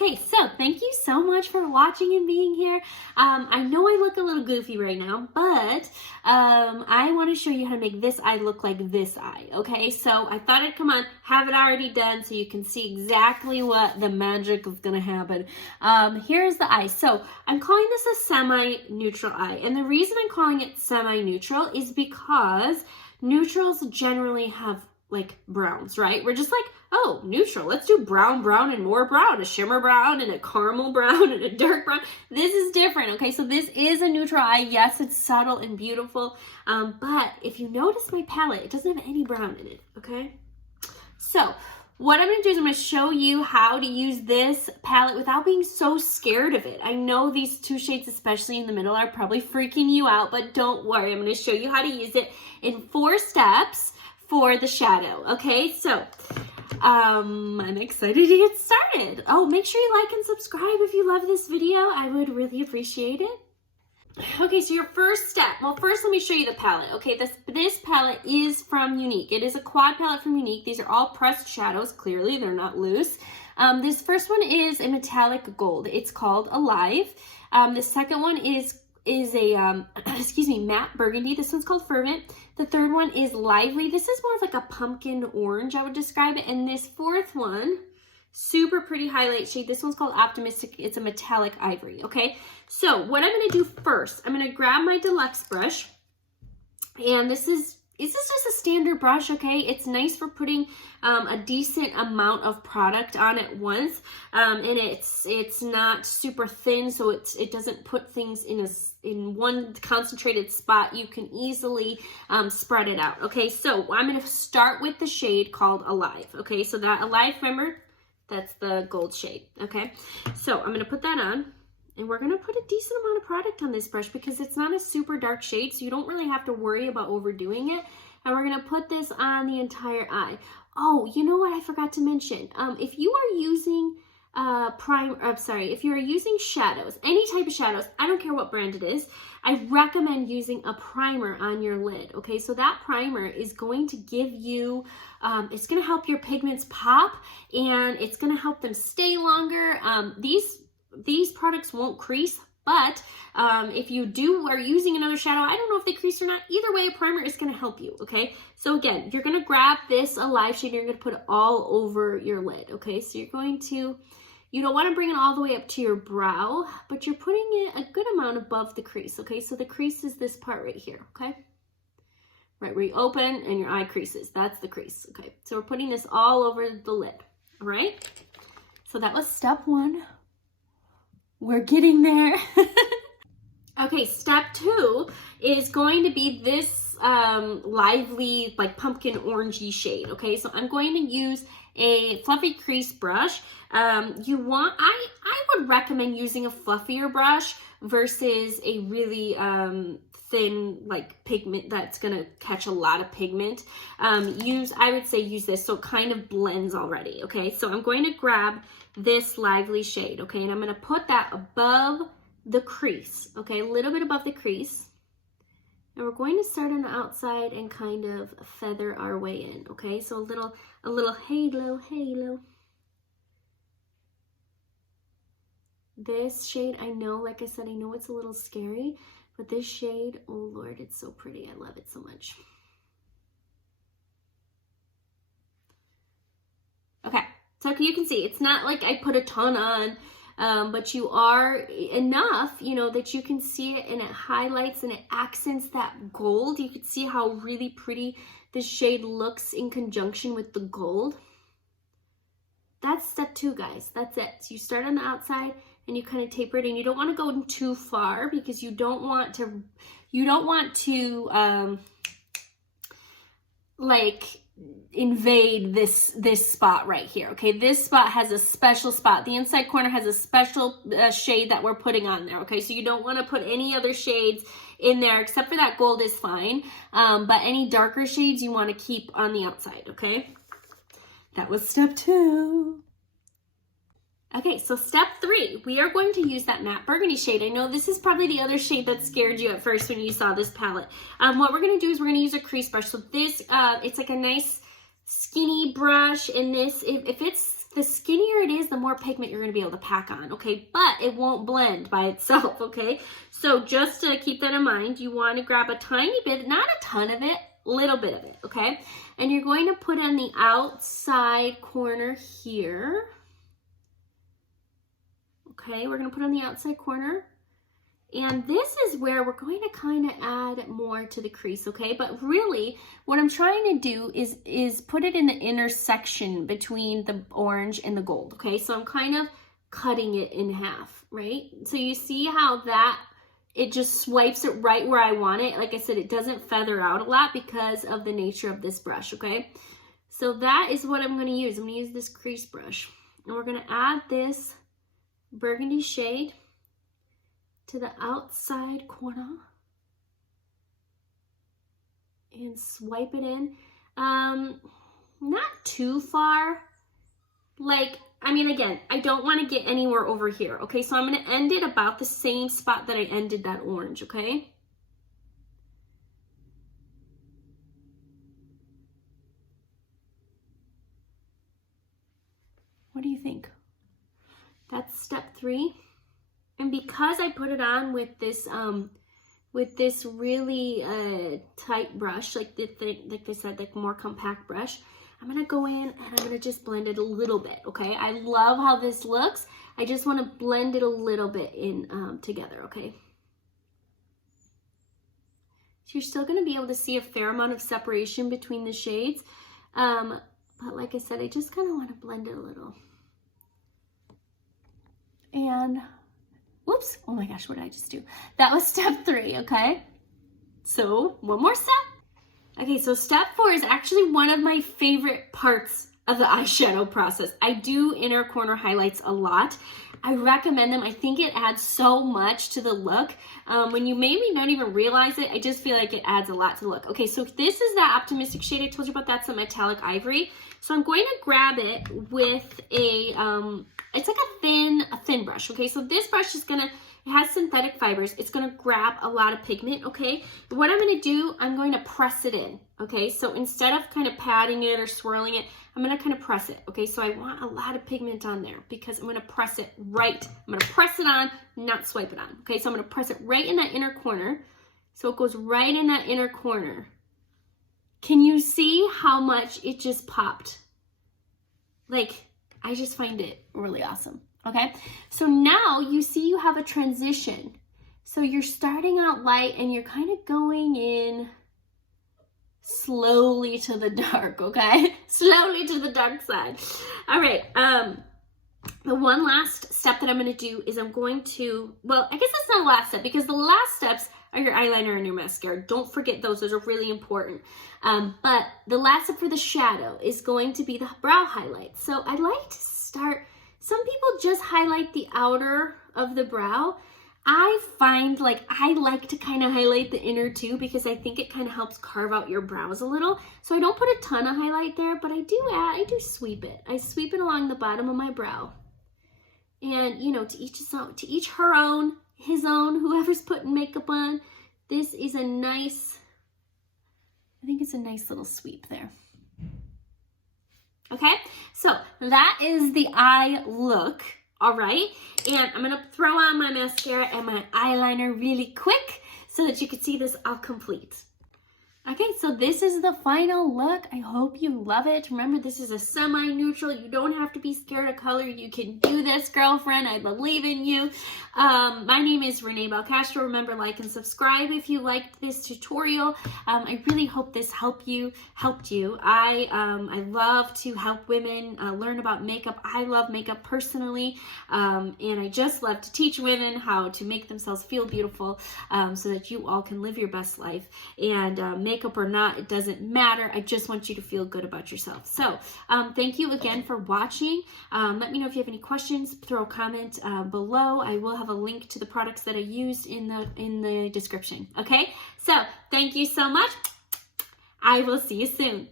Okay, so thank you so much for watching and being here. I know I look a little goofy right now, but I want to show you how to make this eye look like this eye, okay? So I thought I'd come on, have it already done so you can see exactly what the magic is going to happen. Here's the eye. So I'm calling this a semi-neutral eye, and the reason I'm calling it semi-neutral is because neutrals generally have like browns, right? We're just like, oh, neutral. Let's do brown, brown, and more brown. A shimmer brown and a caramel brown and a dark brown. This is different, okay? So this is a neutral eye. Yes, it's subtle and beautiful. But if you notice my palette, it doesn't have any brown in it, okay? So what I'm going to do is I'm going to show you how to use this palette without being so scared of it. I know these two shades, especially in the middle, are probably freaking you out, but don't worry. I'm going to show you how to use it in 4 steps for the shadow, okay? So I'm excited to get started. Oh, make sure you like and subscribe if you love this video. I would really appreciate it. Okay, so your first step, well, first let me show you the palette. Okay, this palette is from Unique. It is a quad palette from Unique. These are all pressed shadows, clearly they're not loose. This first one is a metallic gold. It's called Alive. The second one is a matte burgundy. This one's called Fervent. The third one is Lively. This is more of like a pumpkin orange, I would describe it. And this fourth one, super pretty highlight shade. This one's called Optimistic. It's a metallic ivory, okay? So what I'm gonna do first, I'm gonna grab my deluxe brush, and this is just a standard brush, okay? It's nice for putting a decent amount of product on at once, and it's not super thin, so it doesn't put things in one concentrated spot. You can easily spread it out, okay? So I'm gonna start with the shade called Alive, okay? So that Alive, remember, that's the gold shade, okay? So I'm gonna put that on. And we're going to put a decent amount of product on this brush because it's not a super dark shade, so you don't really have to worry about overdoing it. And we're going to put this on the entire eye. Oh, you know what I forgot to mention? If you are using if you're using shadows, any type of shadows, I don't care what brand it is, I recommend using a primer on your lid, okay? So that primer is going to give you, it's going to help your pigments pop, and it's going to help them stay longer. These products won't crease, but if you are using another shadow, I don't know if they crease or not. Either way, a primer is going to help you, okay? So again, you're going to grab this Alive shade, and you're going to put it all over your lid, okay? So you're going to, you don't want to bring it all the way up to your brow, but you're putting it a good amount above the crease, okay? So the crease is this part right here, okay? Right where you open and your eye creases. That's the crease, okay? So we're putting this all over the lid, all right? So that was step 1. We're getting there. Okay, step 2 is going to be this lively, like pumpkin orangey shade, okay? So I'm going to use a fluffy crease brush. I would recommend using a fluffier brush versus a really thin like pigment that's gonna catch a lot of pigment. I would say use this so it kind of blends already, okay? So I'm going to grab this lively shade, okay? And I'm gonna put that above the crease, okay? A little bit above the crease. And we're going to start on the outside and kind of feather our way in, okay? So a little halo. This shade, I know, like I said, I know it's a little scary, but this shade, oh Lord, it's so pretty. I love it so much. Okay, so you can see, it's not like I put a ton on, but you are enough, you know, that you can see it and it highlights and it accents that gold. You can see how really pretty this shade looks in conjunction with the gold. That's step 2, guys. That's it. So you start on the outside and you kind of taper it, and you don't want to go too far because you don't want to like invade this spot right here, okay? This spot has a special spot. The inside corner has a special shade that we're putting on there, okay? So you don't want to put any other shades in there except for that gold is fine, but any darker shades you want to keep on the outside, okay? That was step 2. Okay, so step 3, we are going to use that matte burgundy shade. I know this is probably the other shade that scared you at first when you saw this palette. What we're going to do is we're going to use a crease brush. So this, it's like a nice skinny brush, and this, if it's the skinnier it is, the more pigment you're going to be able to pack on, okay? But it won't blend by itself, okay? So just to keep that in mind, you want to grab a tiny bit, not a ton of it, little bit of it, okay? And you're going to put on the outside corner here. Okay, we're going to put on the outside corner. And this is where we're going to kind of add more to the crease, okay? But really, what I'm trying to do is put it in the intersection between the orange and the gold, okay? So I'm kind of cutting it in half, right? So you see how that, it just swipes it right where I want it. Like I said, it doesn't feather out a lot because of the nature of this brush, okay? So that is what I'm going to use. I'm going to use this crease brush. And we're going to add this burgundy shade to the outside corner and swipe it in. Not too far. Like, I mean, again, I don't want to get anywhere over here, okay? So I'm going to end it about the same spot that I ended that orange, okay? What do you think? That's step 3. And because I put it on with this really tight brush, like I said, like more compact brush, I'm gonna go in and I'm gonna just blend it a little bit, okay? I love how this looks. I just wanna blend it a little bit in together, okay? So you're still gonna be able to see a fair amount of separation between the shades. But like I said, I just kind of wanna blend it a little. And whoops, oh my gosh, what did I just do? That was step 3, okay? So one more step. Okay, so step 4 is actually one of my favorite parts of the eyeshadow process. I do inner corner highlights a lot. I recommend them. I think it adds so much to the look. When you maybe don't even realize it, I just feel like it adds a lot to the look. Okay, so this is that Optimistic shade I told you about. That's a metallic ivory. So I'm going to grab it with a, it's like a thin brush, okay? So this brush is gonna, it has synthetic fibers. It's gonna grab a lot of pigment, okay? What I'm gonna do, I'm going to press it in, okay? So instead of kind of patting it or swirling it, I'm gonna kind of press it, okay? So I want a lot of pigment on there because I'm gonna press it right. I'm gonna press it on, not swipe it on, okay? So I'm gonna press it right in that inner corner. So it goes right in that inner corner. Can you see how much it just popped? Like, I just find it really awesome, okay? So now you see you have a transition. So you're starting out light and you're kind of going in slowly to the dark, okay? Slowly to the dark side. All right, the one last step that I'm gonna do is I'm going to, well, I guess that's not the last step because the last steps are your eyeliner and your mascara. Don't forget those are really important. But the last step for the shadow is going to be the brow highlight. So I like to start, some people just highlight the outer of the brow. I find like I like to kind of highlight the inner too because I think it kind of helps carve out your brows a little. So I don't put a ton of highlight there, but I do sweep it. I sweep it along the bottom of my brow. And you know, to each his own, to each her own, his own, whoever's putting makeup on. This is a nice, I think it's a nice little sweep there. Okay, so that is the eye look, all right? And I'm gonna throw on my mascara and my eyeliner really quick so that you can see this all complete. Okay, so this is the final look. I hope you love it. Remember, this is a semi-neutral. You don't have to be scared of color. You can do this, girlfriend. I believe in you. My name is Renee Belcastro. Remember, like and subscribe if you liked this tutorial. I really hope this helped you. I love to help women learn about makeup. I love makeup personally, and I just love to teach women how to make themselves feel beautiful so that you all can live your best life. And makeup or not, it doesn't matter. I just want you to feel good about yourself. So thank you again for watching. Let me know if you have any questions. Throw a comment below. I will have a link to the products that I used in the description. Okay, so thank you so much. I will see you soon.